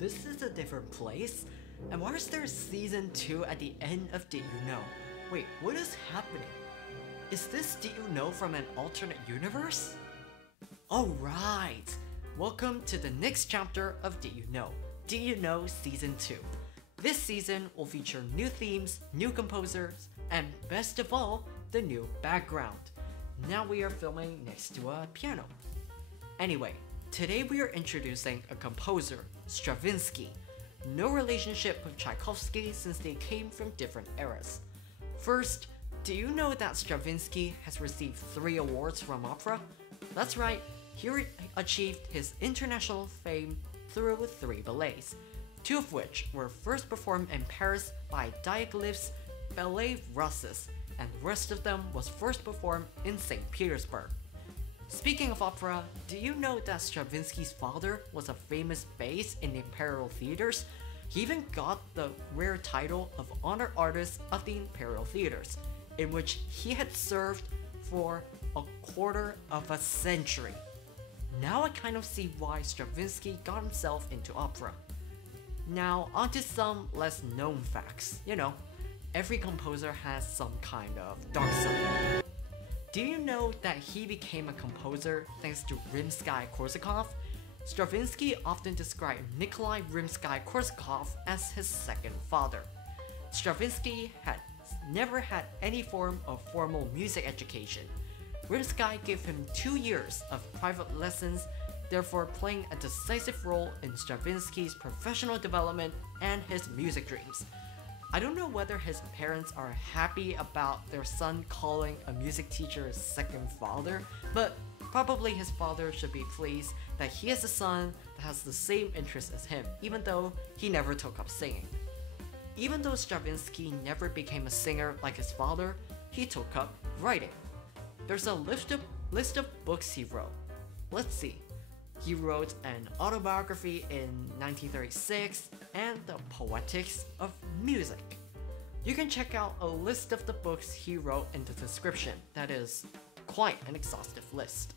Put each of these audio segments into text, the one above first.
this is a different place? And why is there season 2 at the end of Did You Know? Wait, what is happening? Is this Did You Know from an alternate universe? Alright! Welcome to the next chapter of Did You Know? Did You Know Season 2. This season will feature new themes, new composers, and best of all, the new background. Now we are filming next to a piano. Anyway, today we are introducing a composer, Stravinsky. No relationship with Tchaikovsky since they came from different eras. First, do you know that Stravinsky has received 3 awards from opera? That's right, he achieved his international fame through 3 ballets, 2 of which were first performed in Paris by Diaghilev's Ballet Russes, and the rest of them was first performed in St. Petersburg. Speaking of opera, do you know that Stravinsky's father was a famous bass in the Imperial Theatres? He even got the rare title of Honor Artist of the Imperial Theatres, in which he had served for a quarter of a century. Now I kind of see why Stravinsky got himself into opera. Now onto some less known facts. You know, every composer has some kind of dark side. Do you know that he became a composer thanks to Rimsky Korsakov? Stravinsky often described Nikolai Rimsky-Korsakov as his second father. Stravinsky had never had any form of formal music education. Rimsky gave him 2 years of private lessons, therefore playing a decisive role in Stravinsky's professional development and his music dreams. I don't know whether his parents are happy about their son calling a music teacher his second father, but probably his father should be pleased that he has a son that has the same interests as him, even though he never took up singing. Even though Stravinsky never became a singer like his father, he took up writing. There's a list of books he wrote. Let's see. He wrote an autobiography in 1936 and the Poetics of Music. You can check out a list of the books he wrote in the description. That is quite an exhaustive list.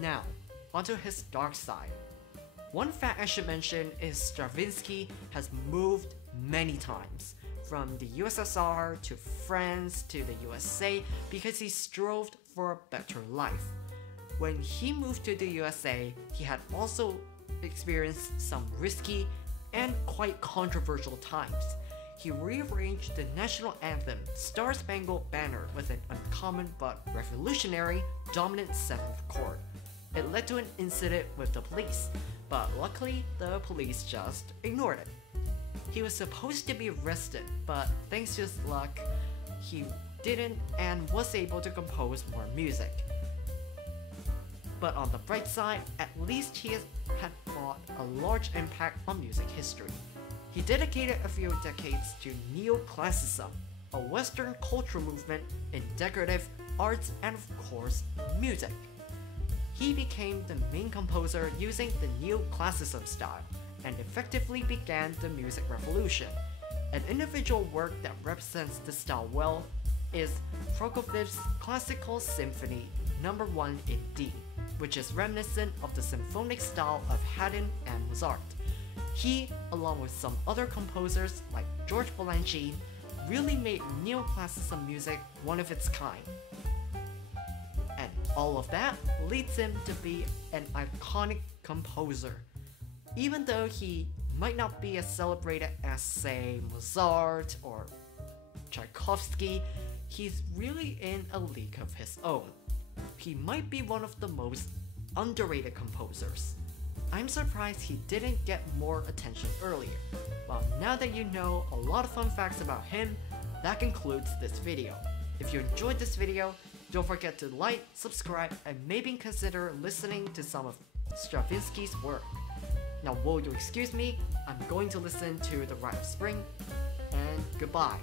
Now, onto his dark side. One fact I should mention is Stravinsky has moved many times, from the USSR to France to the USA, because he strove for a better life. When he moved to the USA, he had also experienced some risky and quite controversial times. He rearranged the national anthem, Star Spangled Banner, with an uncommon but revolutionary dominant 7th chord. It led to an incident with the police, but luckily the police just ignored it. He was supposed to be arrested, but thanks to his luck, he didn't and was able to compose more music. But on the bright side, at least he had brought a large impact on music history. He dedicated a few decades to neoclassicism, a Western cultural movement in decorative arts and of course, music. He became the main composer using the neoclassicism style, and effectively began the music revolution. An individual work that represents this style well is Prokofiev's Classical Symphony No. 1 in D, which is reminiscent of the symphonic style of Haydn and Mozart. He, along with some other composers like George Balanchine, really made neoclassicism music one of its kind. And all of that leads him to be an iconic composer. Even though he might not be as celebrated as, say, Mozart or Tchaikovsky, he's really in a league of his own. He might be one of the most underrated composers. I'm surprised he didn't get more attention earlier. Well, now that you know a lot of fun facts about him, that concludes this video. If you enjoyed this video, don't forget to like, subscribe, and maybe consider listening to some of Stravinsky's work. Now will you excuse me, I'm going to listen to The Rite of Spring, and goodbye.